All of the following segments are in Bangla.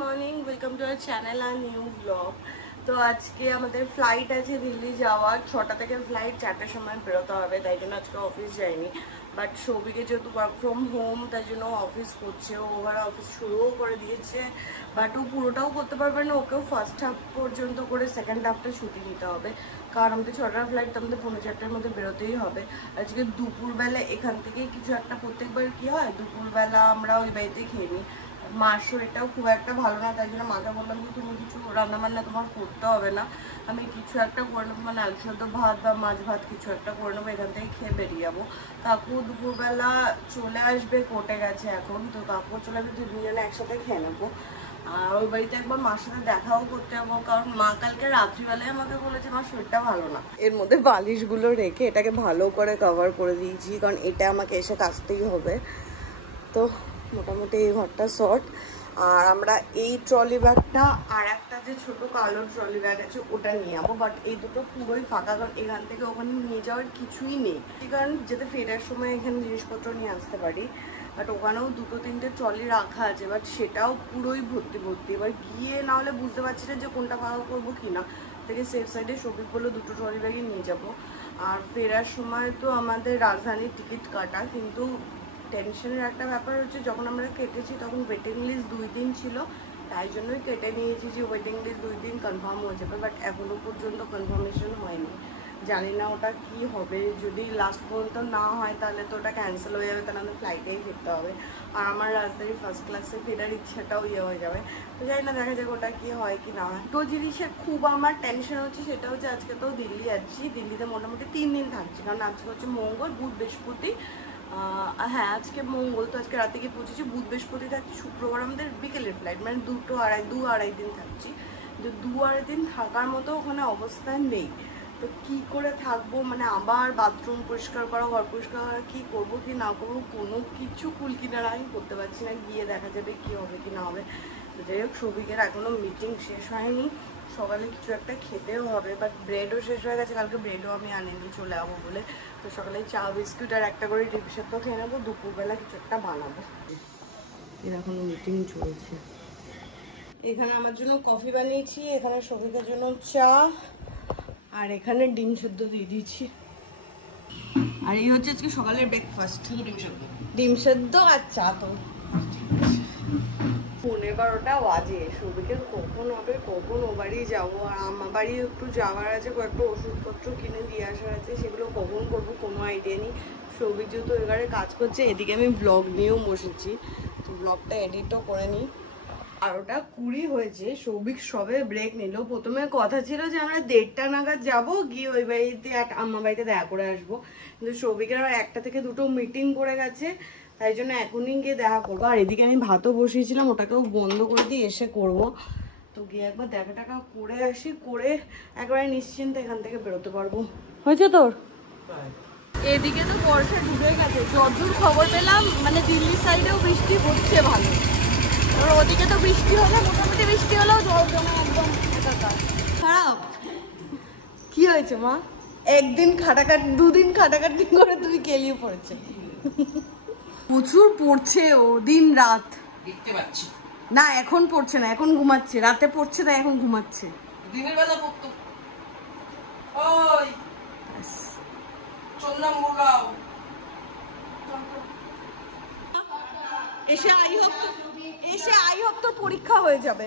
Morning, welcome to our channel আর নিউ ব্লগ। তো আজকে আমাদের ফ্লাইট আছে দিল্লি যাওয়ার। 6টা থেকে ফ্লাইট, 4টার সময় বেরোতে হবে, তাই জন্য আজকে অফিস যাইনি। বাট সৌভিকে যেহেতু ওয়ার্ক ফ্রম হোম, তাই জন্য অফিস করছে। ওরা অফিস শুরুও করে দিয়েছে, বাট ও পুরোটাও করতে পারবে না। ওকেও ফার্স্ট হাফ পর্যন্ত করে সেকেন্ড হাফটা ছুটি নিতে হবে, কারণ আমাদের 6টার ফ্লাইট, তো আমাদের 4:45-র মধ্যে বেরোতেই হবে। আজকে দুপুরবেলা এখান থেকেই কিছু একটা, প্রত্যেকবার কী হয় দুপুরবেলা আমরা ওই বাড়িতেই খেয়ে নিই। মার শরীরটাও খুব একটা ভালো না, তাই জন্য মাকে বললাম যে তুমি কিছু রান্নাবান্না তোমার করতে হবে না, আমি কিছু একটা করে নেবো, মানে আলু সেদ্ধ ভাত বা মাছ ভাত কিছু একটা করে নেবো, এখান থেকে খেয়ে বেরিয়ে যাবো। কাকু দুপুরবেলা চলে আসবে, কোর্টে গেছে এখন, তো কাকু চলে আসবে, দুজনে একসাথে খেয়ে নেবো। আর ওই বাড়িতে একবার মার সাথে দেখাও করতে যাবো, কারণ মা কালকে রাত্রিবেলায় আমাকে বলেছে মার শরীরটা ভালো না। এর মধ্যে বালিশগুলো রেখে এটাকে ভালো করে কভার করে দিয়েছি, কারণ এটা আমাকে এসে কাচতেই হবে। তো মোটামুটি এই ঘরটা শর্ট। আর আমরা এই ট্রলি ব্যাগটা আর একটা যে ছোট কালো ট্রলি ব্যাগ আছে ওটা নিয়ে যাবো, বাট এই দুটো পুরোই ফাঁকা, কারণ এখান থেকে ওখানে নিয়ে যাওয়ার কিছুই নেই, কারণ যেতে ফেরার সময় এখানে জিনিসপত্র নিয়ে আসতে পারি। বাট ওখানেও 2-3টে ট্রলি রাখা আছে, বাট সেটাও পুরোই ভর্তি। এবার গিয়ে না হলে বুঝতে পারছি না যে কোনটা ভালো করবো কিনা, থেকে সেফ সাইডে সবিক বলে 2টো ট্রলি ব্যাগে নিয়ে যাবো। আর ফেরার সময় তো আমাদের রাজধানীর টিকিট কাটা, কিন্তু টেনশনের একটা ব্যাপার হচ্ছে, যখন আমরা কেটেছি তখন ওয়েটিং লিস্ট 2 দিন ছিল, তাই জন্যই কেটে নিয়েছি যে ওয়েটিং লিস্ট 2 দিন কনফার্ম হয়ে যাবে। বাট এখনও পর্যন্ত কনফার্মেশন হয়নি, জানি না ওটা কি হবে। যদি লাস্ট পর্যন্ত না হয় তাহলে তো ওটা ক্যান্সেল হয়ে যাবে, তাহলে আমাদের ফ্লাইটেই ফিরতে হবে। আর আমার রাজধানী ফার্স্ট ক্লাসে ফেরার ইচ্ছাটাও হয়ে যাবে, তো জানি না, দেখা যাক ওটা কি হয় কি না হয়। তো জিনিসের খুব আমার টেনশন হচ্ছে, সেটা হচ্ছে আজকে তো দিল্লি যাচ্ছি, দিল্লিতে মোটামুটি 3 দিন থাকছি, কারণ আজকে হচ্ছে মঙ্গল, বুধ, বৃহস্পতি। হ্যাঁ আজকে মঙ্গল, তো আজকে রাতে গিয়ে পৌঁছেছি, বুধ বৃহস্পতি থাকছি, শুক্রবার আমাদের বিকেলের ফ্লাইট, মানে 2-2.5 দিন থাকছি। তো 2-2.5 দিন থাকার মতো ওখানে অবস্থান নেই, তো কী করে থাকবো, মানে আবার বাথরুম পরিষ্কার করা, ঘর পরিষ্কার করা, কী করবো কি না করবো, কোনো কিছু কুল কিনারা আমি করতে পারছি না। গিয়ে দেখা যাবে কি হবে কি না হবে। তো যাই হোক, সৌভিকের এখনও মিটিং শেষ হয়নি, সকালে কিছু একটা খেতেও হবে, বাট ব্রেডও শেষ হয়ে গেছে, কালকে ব্রেডও আমি আনিনি চলে যাবো বলে। তো সকালে চা বিস্কুট আর একটা করে ডিম সেদ্ধ খেয়ে নেবো, দুপুরবেলা কিছু একটা বানাবো। এর এখনো মিটিং চলছে। এখানে আমার জন্য কফি বানিয়েছি, এখানে সৌভিকের জন্য চা, আর এখানে ডিম সেদ্ধ দিয়ে দিয়েছি। আর এই হচ্ছে আজকে সকালের ব্রেকফাস্ট, ডিম সেদ্ধ আর চা। তো 11:30 বাজে, সৌভিকের কখন হবে, কখন ও বাড়ি যাবো, আর আমার বাড়ি একটু যাওয়ার আছে, কয়েকটা ওষুধপত্র কিনে দিয়ে আসার আছে, সেগুলো কখন করবো কোনো আইডিয়া নেই। সৌভিক যেহেতু এবারে কাজ করছে, এদিকে আমি ব্লগ নিয়েও বসেছি, তো ব্লগটা এডিটও করে নিই। 12:20 হয়েছে, সৌভিক সবে ব্রেক নিল। প্রথমে কথা ছিল যে আমরা 1:30টা নাগাদ যাবো, গিয়ে ওই বাড়িতে আম্মা বাড়িতে দেখা করে আসবো, কিন্তু সৌভিকের আবার 1টা থেকে 2টো মিটিং করে গেছে, তাই জন্য এখনই গিয়ে দেখা করবো। আর এদিকে আমি ভাতও বসিয়েছিলাম, ওটাকেও বন্ধ করে দিয়ে এসে করব। তো গিয়ে একবার দেখা টাকা করে আসি, করে একবারে নিশ্চিন্তে এখান থেকে বেরোতে পারবো। হয়েছে তোর? এদিকে তো বর্ষা ডুবে গেছে, যতদূর খবর পেলাম, মানে দিল্লির সাইডেও বৃষ্টি হচ্ছে ভালো। এবার ওদিকে তো বৃষ্টি হলো, মোটামুটি বৃষ্টি হলেও জল জমে একদম খারাপ। কি হয়েছে মা? একদিন খাটাখাটি, 2 দিন খাটাখাটি করে তুমি কেলিয়ে পড়েছে। প্রচুর পড়ছে ও, দিন রাত দেখতে পাচ্ছি না, এখন পড়ছে না, এখন ঘুমাচ্ছে, রাতে পড়ছে না, এখন ঘুমাচ্ছে, দিনের বেলা পড়তো। ওই চললাম মোগাও, এসে আই হোক তো পরীক্ষা হয়ে যাবে।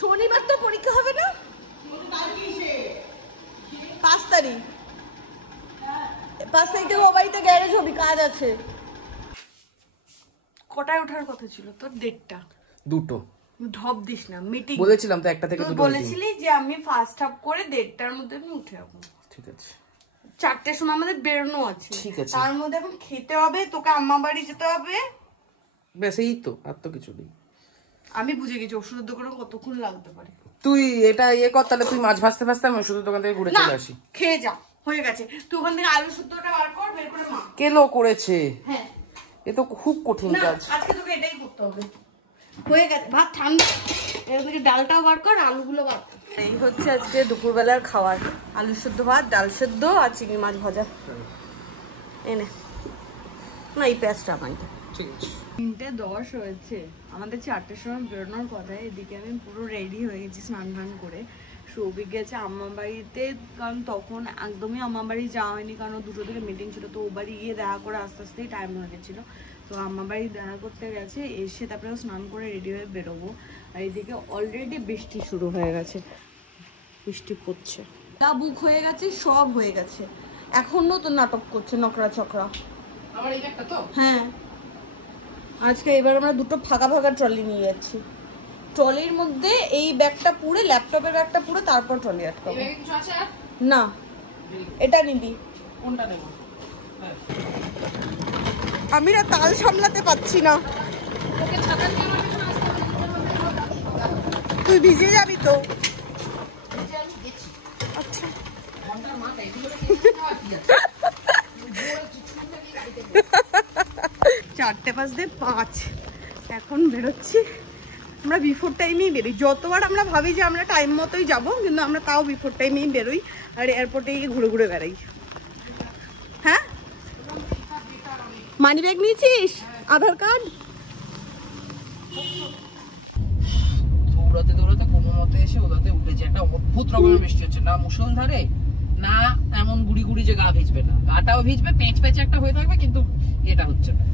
শনিবার তো পরীক্ষা হবে না, 5 তারিখ। 5 তারিখ থেকে ও বাড়িতে গ্যারেজ হবি, কাজ আছে। কটায় ওঠার কথা ছিল তোর? 1:30টা। 2টো ঢপ দিস না, মিটিং বলেছিলাম তো 1টা থেকে 2টো বলেছিলি যে আমি ফার্স্ট হাফ করে 1:30টার মধ্যে আমি উঠে যাবো। ঠিক আছে, 4টের সময় আমাদের বেরোনো আছে, ঠিক আছে, তার মধ্যে এখন খেতে হবে, তোকে আম্মা বাড়ি যেতে হবে, ব্যাস এই তো, আর তো কিছু নেই। আমি বুঝে গেছি ওষুধের দোকানে কতক্ষণ লাগতে পারে। তুই এটা কর, তাহলে তুই মাছ ভাজতে ভাজতে আমি ওষুধের দোকান থেকে ঘুরে চলে আসি। খেয়ে যা, হয়ে গেছে। তুই ওখান থেকে আলু সুদ্ধটা বার কর, বের করে মা কেলো করেছে। হ্যাঁ, এ তো খুব কঠিন কাজ, আজকে তোকে এটাই করতে হবে। হয়ে গেছে, ভাত ঠান্ডা, এর থেকে ডালটাও বার কর, আলুগুলো বার কর। এই হচ্ছে আজকে দুপুরবেলার খাবার, আলু সেদ্ধ ভাত, ডাল সেদ্ধ আর চিংড়ি মাছ ভাজা। এনে না, এই পেঁয়াজটা আমাকে 3:10 হয়েছে, আমাদের 4টার সময় বেরোনোর কথা। এদিকে আমি পুরো রেডি হয়ে গেছি স্নান টান করে। সৌভিক গেছে আম্মা বাড়িতে, কারণ তখন একদমই আম্মা বাড়ি যাওয়া হয়নি, কারণ 2টো থেকে মিটিং ছিল। তো ও বাড়ি গিয়ে দেখা করে আস্তে আস্তেই টাইম হয়ে গেছিলো। তো আম্মা বাড়ি দেখা করতে গেছে, এসে তারপরে স্নান করে রেডি হয়ে বেরোবো। আর এদিকে অলরেডি বৃষ্টি শুরু হয়ে গেছে, বৃষ্টি পড়ছে, বুক হয়ে গেছে, সব হয়ে গেছে। এখনো তো নাটক করছে নকরা চকরা। হ্যাঁ, আজকে এবার আমরা 2টো ফাঁকা ফাঁকা ট্রলি নিয়ে যাচ্ছি। ট্রলির মধ্যে এই ব্যাগটা পুরো, ল্যাপটপের ব্যাগটা পুরো, তারপর ট্রলি আটকাবো। না, এটা নিবি। কোনটা নেব? আমি না তাল সামলাতে পারছি না। তুই ভিজে যাবি তো। আচ্ছা, 4:05 এখন বেরোচ্ছি। আমরা বিফোর টাইমেই বেরোই। যতবার আমরা ভাবি যে আমরা টাইম মতোই যাবো, কিন্তু আমরা তাও বিফোর টাইমেই বেরোই আর এয়ারপোর্টে গিয়ে ঘুরে ঘুরে বেড়াই। হ্যাঁ, মানি ব্যাগ নিয়েছিস? আধার কার্ড? দৌড়াতে দৌড়াতে কোনো মতে এসে ওদাতে উঠেছে। একটা অদ্ভুত রকমের বৃষ্টি হচ্ছে, না মুষলধারে না এমন গুড়ি গুড়ি যে গা ভিজবে না, গাটাও ভিজবে, পেঁচ পেঁচে একটা হয়ে থাকবে, কিন্তু এটা হচ্ছে না।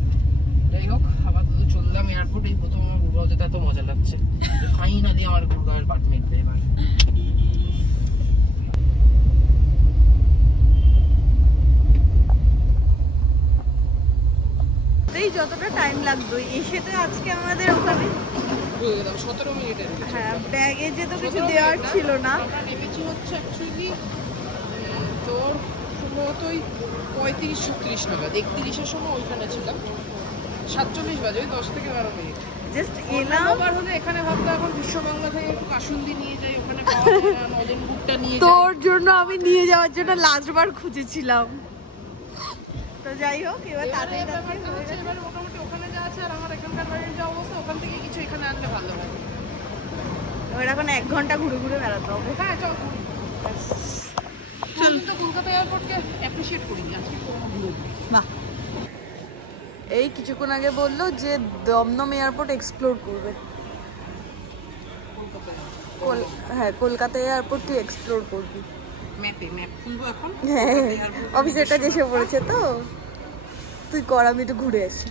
যাই হোক, আপাতত চললাম এয়ারপোর্ট। এই প্রথম আমার গুড়গাঁও যেতে এত মজা লাগছে। ফাইনালি আমার গুড়গাঁওয়ের পার্ট মিটবে এবার। যতটা টাইম লাগতো এসে, তো আজকে আমাদের ওখানে 17 মিনিটের। হ্যাঁ, ব্যাগে যে তো কিছু দেওয়ার ছিল না। আমরা নেমেছি হচ্ছে অ্যাকচুয়ালি তোর সম্ভবত 35-36 নাগাদ। 31-এর সময় ওইখানে ছিলাম। 47 বাজে, 10 থেকে 12 মিনিট জাস্ট এলাম। আবার হলে এখানে ভাবতে এখন বিশ্ববাংলা থেকে একটু কাসুন্দি নিয়ে যাই, ওখানে পাওয়া যায় না, নলেন গুড়টা নিয়ে যাই। তোর জন্য আমি নিয়ে যাওয়ার জন্য লাস্টবার খুঁজেছিলাম। তো যাই হোক, এবার তাড়াতাড়ি এবার মোটামুটি ওখানে যা আছে আর আমার এখানকার বাড়ির যা অবস্থা, ওখান থেকে কিছু এখানে আনলে ভালো হয়। এবার এখন 1 ঘন্টা ঘুরে ঘুরে বেড়াতে হবে। হ্যাঁ, চল চল। তো কলকাতা এয়ারপোর্টকে অ্যাপ্রিশিয়েট করি আজকে। বাহ, এই কিছুক্ষণ আগে বললো যে দমদম এয়ারপোর্ট এক্সপ্লোর করবে। হ্যাঁ, কলকাতা এয়ারপোর্ট তুই এক্সপ্লোর করবি। ম্যাপ খুলবো এখন। হ্যাঁ, অফিসারটা এসে পড়েছে, তো তুই কর, আমি একটু ঘুরে আসি।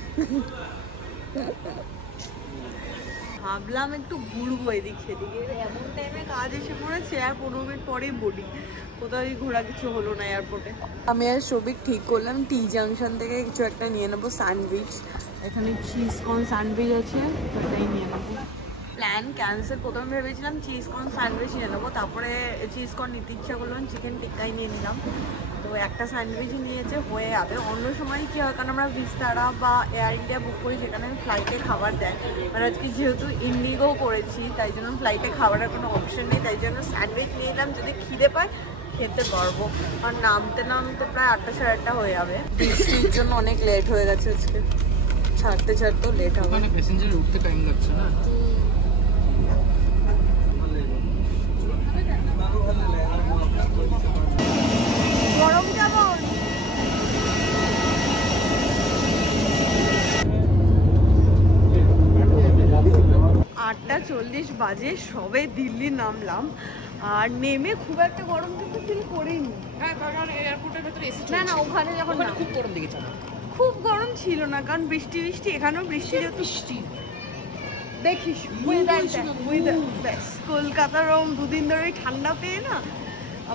ভাবলাম একটু ঘুরবো এদিক সেদিকে, এমন টাইমে কাজ এসে পড়েছে আর 15 মিনিট পরেই বডি। কোথাও ঘোরা কিছু হলো না এয়ারপোর্টে। আমি আর সৌভিক ঠিক করলাম টি জাংশন থেকে কিছু একটা নিয়ে নেবো, স্যান্ডউইচ। এখানে চিজ কর্ন স্যান্ডউইচ আছে, ওটাই নিয়ে নেবো। Plan cancel. প্রথমে ভেবেছিলাম চিজ কর্ন স্যান্ডউইচ নিয়ে নেবো, তারপরে চিজ কর্ন নিতে ইচ্ছা করলাম, চিকেন টিক্কাই নিয়ে নিলাম। তো একটা স্যান্ডউইচ নিয়েছে, হয়ে যাবে। অন্য সময় কী হয়, কারণ আমরা ভিস্তারা বা এয়ার ইন্ডিয়া বুক করি, যেখানে ফ্লাইটে খাবার দেয়। আর আজকে যেহেতু ইন্ডিগো করেছি, তাই জন্য ফ্লাইটে খাবারের কোনো অপশন নেই, তাই জন্য স্যান্ডউইচ নিয়ে নিলাম। যদি খিদে পায় খেতে পারবো। আর নামতে নামতে প্রায় 8টা সাড়ে 8টা হয়ে যাবে। বৃষ্টির জন্য অনেক লেট হয়ে গেছে আজকে, ছাড়তেও লেট হবে। মানে প্যাসেঞ্জার উঠতে টাইম লাগছে না। গরম কেমন? 8:40 বাজে, সবে দিল্লি নামলাম। আর নেমে খুব একটা গরম কিন্তু ফিল করিনি। হ্যাঁ, কারণ এয়ারপোর্টের ভেতরে এসি না না, ওখানে যখন খুব গরম লেগেছে। খুব গরম ছিল না, কারণ বৃষ্টি, এখানেও বৃষ্টি দেখিস। কলকাতার ওরকম 2 দিন ধরে ঠান্ডা পেয়ে না।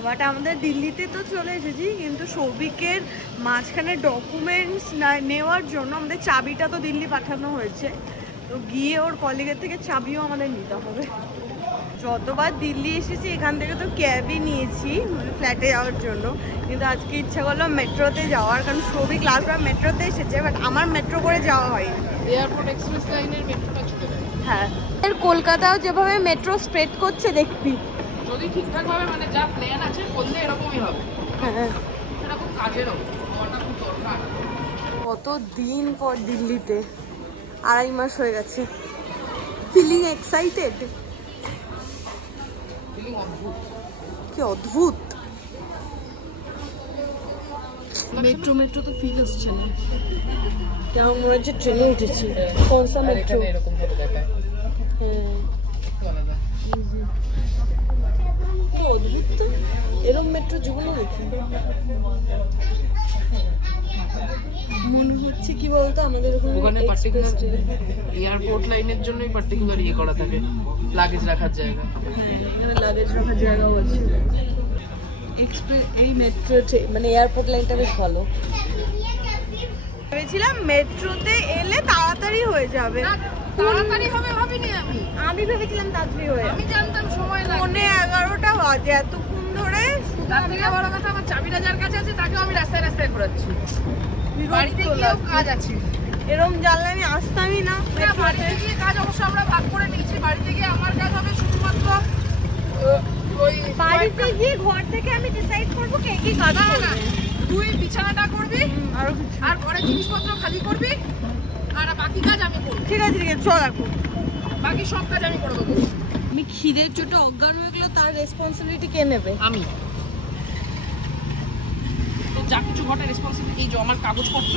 বাট আমাদের দিল্লিতে তো চলে এসেছি, কিন্তু সৌভিকের মাঝখানে ডকুমেন্টস নেওয়ার জন্য আমাদের চাবিটা তো দিল্লি পাঠানো হয়েছে। তো গিয়ে ওর কলিগের থেকে চাবিও আমাদের নিতে হবে। যতবার দিল্লি এসেছি এখান থেকে তো ক্যাবই নিয়েছি ফ্ল্যাটে যাওয়ার জন্য, কিন্তু আজকে ইচ্ছা করলো মেট্রোতে যাওয়ার, কারণ সৌভিক লাস্টবার মেট্রোতে এসেছে, বাট আমার মেট্রো করে যাওয়া হয়নি। এয়ারপোর্ট এক্সপ্রেস লাইনের মেট্রোটা ছুটে যায়। হ্যাঁ, এর কলকাতাও যেভাবে মেট্রো স্প্রেড করছে দেখবি, যদি ঠিকঠাক ভাবে মানে যা প্ল্যান আছে করলে এরকমই হবে। হ্যাঁ, সেটা খুব কাজের হবে, হওয়াটা খুব দরকার। কত দিন পর দিল্লিতে, 2.5 মাস হয়ে গেছে। ফিলিং এক্সাইটেড, ফিলিং অদ্ভুত। কি অদ্ভুত। মেট্রো মেট্রো তো ফিল আসছে না, কেমন মনে হচ্ছে ট্রেনে উঠেছি। কোনসা মেট্রো? এরকম ভাবে দেখায়। হ্যাঁ, আলাদা। অদ্ভুত তো, এরকম মেট্রো জীবনে দেখি। মনে হচ্ছে কি বলতো আমাদের ওখানে পার্টিকুলার এয়ারপোর্ট লাইনের জন্যই পার্টিকুলার ইয়ে করা থাকে, লাগেজ রাখার জায়গা। লাগেজ রাখার জায়গাও আছে। এক্সপ্রেস এই মেট্রো মানে এয়ারপোর্ট লাইনটা বেশ ভালো। ভেবেছিলাম মেট্রোতে এলে তাড়াতাড়ি হয়ে যাবে। তাড়াতাড়ি হবে ভাবিনি আমি ভেবেছিলাম তাড়াতাড়ি হয়ে যাবে। আমি জানতাম সময় লাগবে। 11:30 বাজে, এতক্ষণ ধরে। তার থেকে বড় কথা আমার চাবিটা যার কাছে আছে তাকেও আমি রাস্তায় রাস্তায় ঘোরাচ্ছি। বাড়িতে গিয়েও কাজ আছে। এরকম জানলে আমি আসতামই না। বাড়িতে গিয়ে কাজ অবশ্য আমরা ভাগ করে নিয়েছি। বাড়িতে গিয়ে আমার কাজ হবে শুধুমাত্র ওই বাড়িতে গিয়ে ঘর থেকে আমি ডিসাইড করবো কে কি কাজ করবে। তুই বিছানাটা করবি আর ঘরে জিনিসপত্র খালি করবি আর বাকি কাজ আমি করবো। ঠিক আছে ঠিক আছে, চল এখন। বাকি সব কাজ আমি করে দেবো। আমি খিদের চোটে অজ্ঞান হয়ে গেলো, তার রেসপন্সিবিলিটি কে নেবে? আমি। তো যা কিছু ঘটে রেসপন্সিবিলিটি এই যে আমার কাগজপত্র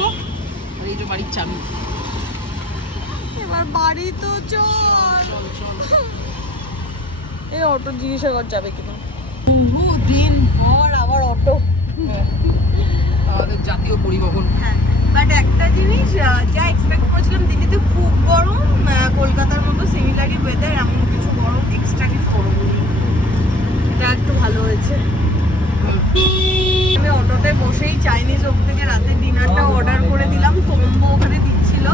আর এই যে বাড়ির চাবি। এবার বাড়ি তো চল। এই অটো জিজ্ঞাসা কর যাবে কিনা। দিন ভর আবার অটো। আমাদের জাতীয় পরিবহন। হ্যাঁ, বাট একটা জিনিস যা এক্সপেক্ট করেছিলাম, দিল্লিতে খুব গরম, কলকাতার মতো সিমিলারই ওয়েদার, এমন কিছু গরম এক্সট্রা কিছু গরম নেই। এটা একটু ভালো হয়েছে। আমি অটোতে বসেই চাইনিজ ওখান থেকে রাতে ডিনারটা অর্ডার করে দিলাম। কম্বো ওখানে দিচ্ছিল,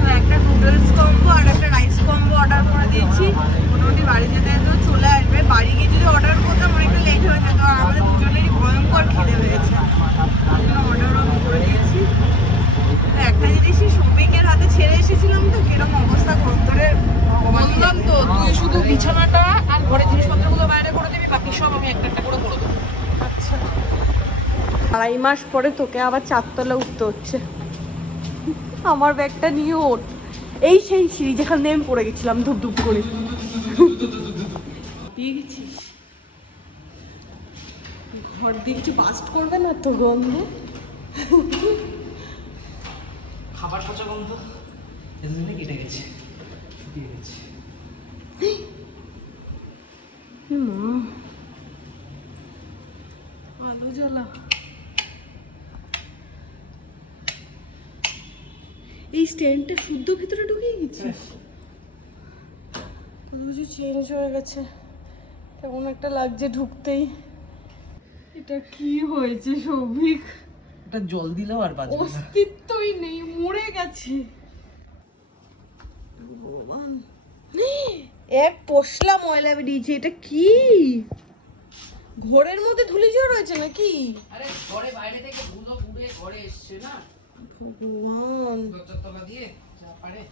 তো একটা নুডলস কম্বো আর একটা রাইস কম্বো অর্ডার করে দিয়েছি। মোটামুটি বাড়ি যেতে যেতেও চলে আসবে। বাড়ি গিয়ে যদি অর্ডার করতাম অনেকটা লেট হয়ে যেত, আর আমাদের দুজনেরই ভয়ঙ্কর খিদে পেয়েছে, অর্ডার করে দিয়েছি। একটা জিনিসই সৌভিকের হাতে ছেড়ে এসেছিলাম, তো কিরকম অবস্থা করে বললাম তো তুই শুধু বিছানাটা আর ঘরের জিনিসপত্রগুলো বাইরে করে দিবি, বাকি সব আমি একটা একটা করে করে দেবো। আচ্ছা, 2.5 মাস পরে তোকে আবার 4 তলা উঠতে হচ্ছে। আমার ব্যাগটা নিয়ে ওঠ। এই সেই সিঁড়ি যেখান দিয়ে আমি পড়ে গেছিলাম ধুপ ধুপ করে। পেয়ে গেছিস? ঘর দিয়ে কিছু বাস্ট করবে না তো গন্ধে? খাবার পচা গন্ধ এজন্য কেটে গেছে। আলো জ্বালা। এই স্ট্যান্ডটা শুদ্ধ ভিতরে ঢুকে গেছে, কিছু চেঞ্জ হয়ে গেছে, কেমন একটা লাগছে ঢুকতেই। এটা কি হয়েছে সৌভিক? এটা জল দিলেও আর বাজবে না, অস্তিত্বই নেই, মরে গেছে। ভগবান, এক পশলা ময়লা বেরিয়েছে। এটা কি ঘরের মধ্যে ধুলি ঝড় হয়েছে নাকি? আরে ঘরে বাইরে থেকে ধুলো উড়ে ঘরে এসছে না। ভগবান, দরজার তলা দিয়ে যা পারে।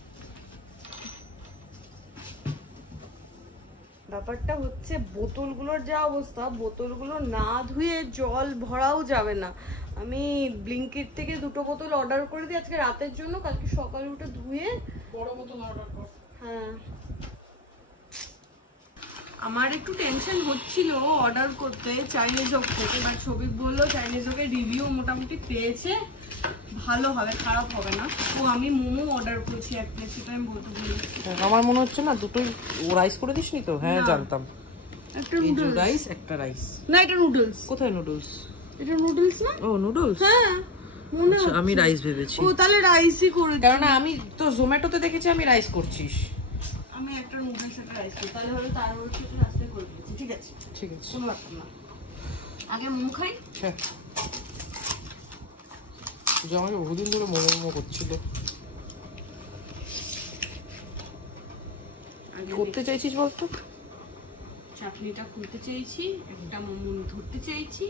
ব্যাপারটা হচ্ছে বোতলগুলোর যা অবস্থা, বোতলগুলো না ধুয়ে জল ভরাও যাবে না। আমি ব্লিঙ্কিট থেকে 2টো বোতল অর্ডার করে দিই আজকে রাতের জন্য, কালকে সকালে উঠে ধুয়ে বড় বোতল অর্ডার কর। হ্যাঁ, আমার একটু টেনশন হচ্ছিল অর্ডার করতে চাইনিজ ওক থেকে, বাট সবিক বললো চাইনিজ ওকের রিভিউ মোটামুটি পেয়েছে, ভালো হবে, খারাপ হবে না। তো আমি মোমো অর্ডার করেছি 1 প্লেট, সেটা আমি বলতে ভুলেছি। আমার মনে হচ্ছে না দুটোই রাইস করে দিসনি তো? হ্যাঁ জানতাম। একটা নুডলস রাইস একটা রাইস না, এটা নুডলস। কোথায় নুডলস? এটা নুডলস না? ও নুডলস, হ্যাঁ মনে হচ্ছে আমি রাইস ভেবেছি। ও তাহলে রাইসই করে, কারণ আমি তো জোম্যাটোতে দেখেছি আমি রাইস করছিস। আমি একটা নুডলস একটা রাইস করি, তাহলে হবে তার ওর সাথে রাস্তায় করে দিয়েছি। ঠিক আছে ঠিক আছে, কোনো ব্যাপার না। আগে মোমো খাই। হ্যাঁ, যে আমাকে বহুদিন ধরে মোমো করছিল। করতে চাইছিস বলতো? চাটনিটা খুলতে চাইছি, একটা মোমো ধরতে চাইছি।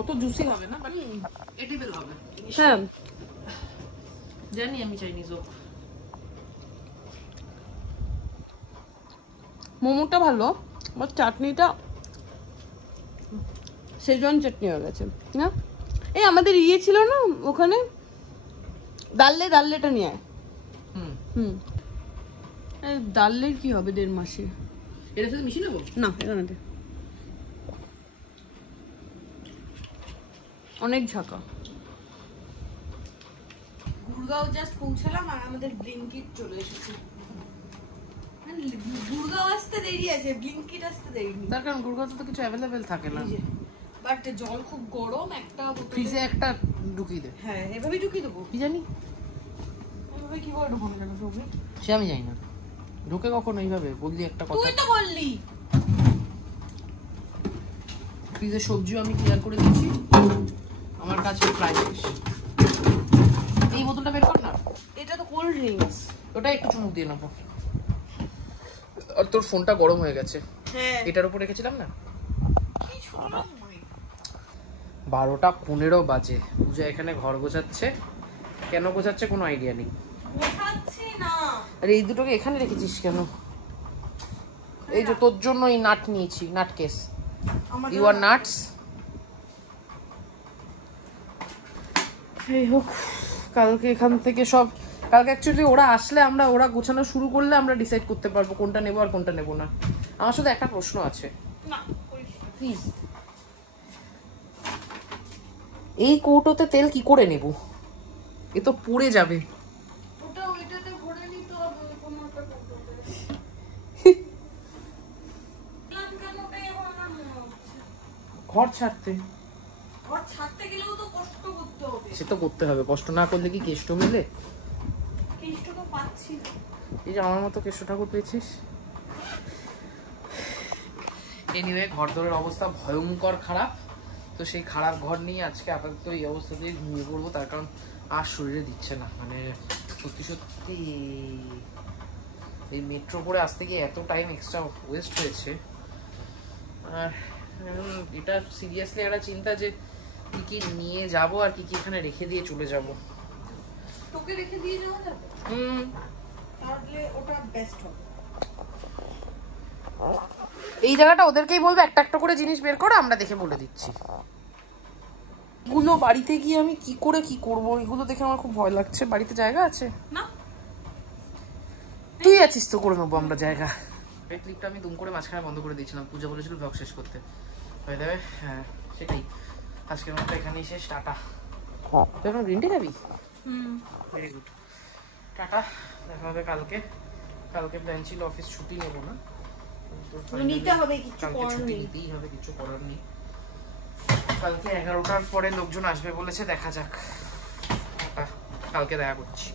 অত জুসি হবে না, বাট এডিবল হবে। হ্যাঁ জানি আমি চাইনিজ ওক। মোমোটা ভালো, বাট চাটনিটা সেজন চাটনি হয়ে গেছে না। এই আমাদের ইয়ে ছিল না ওখানে, দাল্লেটা নিয়ে আয়। হুম, এই দাল্লের কি হবে 1.5 মাসে? এর সাথে মিশিয়ে নেবো না, এখানে দে। অনেক ঝাঁকা। গুড়গাঁও জাস্ট পৌঁছালাম আর আমাদের ব্লিঙ্কিট চলে এসেছে। গুড়গাঁও আসতে দেরি আছে, ব্লিঙ্কিট আসতে দেরি নেই। তার কারণ গুড়গাঁওতে তো কিছু অ্যাভেলেবেল থাকে না। বাট জল খুব গরম, একটা ফ্রিজে একটা ঢুকিয়ে দে। হ্যাঁ, এভাবেই ঢুকিয়ে দেবো। কি জানি এভাবে কি করে ঢুকানো যাবে সবই? সে আমি জানি না, ঢুকে কখনো এইভাবে বললি একটা কথা। তুই তো বললি। ফ্রিজে সবজিও আমি ক্লিয়ার করে দিচ্ছি, আমার কাছে প্রায় শেষ। এই বোতলটা বের কর না। এটা তো কোল্ড ড্রিঙ্কস। ওটা একটু চুমুক দিয়ে নেবো। আর তোর ফোনটা গরম হয়ে গেছে। হ্যাঁ, এটার উপর রেখেছিলাম না। কি ছোট। 12:15 বাজে। পূজা এখানে ঘর গোছাচ্ছে। কেন গোছাচ্ছে কোনো আইডিয়া নেই। গোছাচ্ছি না। আর এই দুটোকে এখানে রেখেছিস কেন? এই যে তোর জন্য এই নাট নিয়েছি, nut case. You are nuts. এই হোক, কালকে এখান থেকে সব, কালকে অ্যাকচুয়ালি ওরা আসলে আমরা, ওরা গোছানো শুরু করলে আমরা ডিসাইড করতে পারবো কোনটা নেবো আর কোনটা নেবো না। আমার সাথে একটা প্রশ্ন আছে, না প্লিজ। এই কৌটোতে তেল কি করে নেব? এ তো পুড়ে যাবে। ওটা ওইটাতে ভরে নিতে হবে কোনো একটা কৌটোতে। কেনটাই আমার মনে হচ্ছে ঘর ছাড়তে, ঘর ছাড়তে গেলেও তো কষ্ট করতে হবে। সে তো করতে হবে, কষ্ট না করলে কি কেষ্ট মেলে? কেষ্ট তো পাচ্ছি না। এই যে আমার মতো কেষ্ট ঠাকুর পেয়েছিস। এনিওয়ে, ঘর দরের অবস্থা ভয়ঙ্কর খারাপ। তো সেই খারাপ ঘর নিয়ে আজকে আপাতত এই অবস্থাতেই ঘুমিয়ে পড়বো, তার কারণ আর শরীরে দিচ্ছে না। মানে সত্যি সত্যি এই মেট্রো করে আসতে গিয়ে এত টাইম এক্সট্রা ওয়েস্ট হয়েছে। আর এটা সিরিয়াসলি একটা চিন্তা যে কি কি নিয়ে যাব আর কি কি এখানে রেখে দিয়ে চলে যাব। তোকে রেখে দিয়ে যাওয়া যাবে? তাহলে ওটা বেস্ট হবে। এই জায়গাটা ওদেরকেই বলবো একটা একটা করে জিনিস বের করো, আমরা দেখে বলে দিচ্ছি। এগুলো বাড়িতে গিয়ে আমি কি করে কি করব, এগুলো দেখে আমার খুব ভয় লাগছে। বাড়িতে জায়গা আছে না? তুই আছিস তো, করে নেবো আমরা জায়গা। এই ক্লিপটা আমি দুম করে মাঝখানে বন্ধ করে দিয়েছিলাম, পূজা বলেছিল ব্লগ শেষ করতে হয়ে যাবে। হ্যাঁ সেটাই, আজকের মতো এখানেই শেষ। টাটা। তুই এখন গ্রিন টি খাবি? Very good, tata. দেখা হবে কালকে। কালকে প্ল্যান ছিল অফিস ছুটি নেবো না, নিতে হবে, কিছু কালকে করার ছুটি নেই। নিতেই হবে, কিছু করার নেই। কালকে 11টার পরে লোকজন আসবে বলেছে, দেখা যাক। টাটা, কালকে দেখা করছি।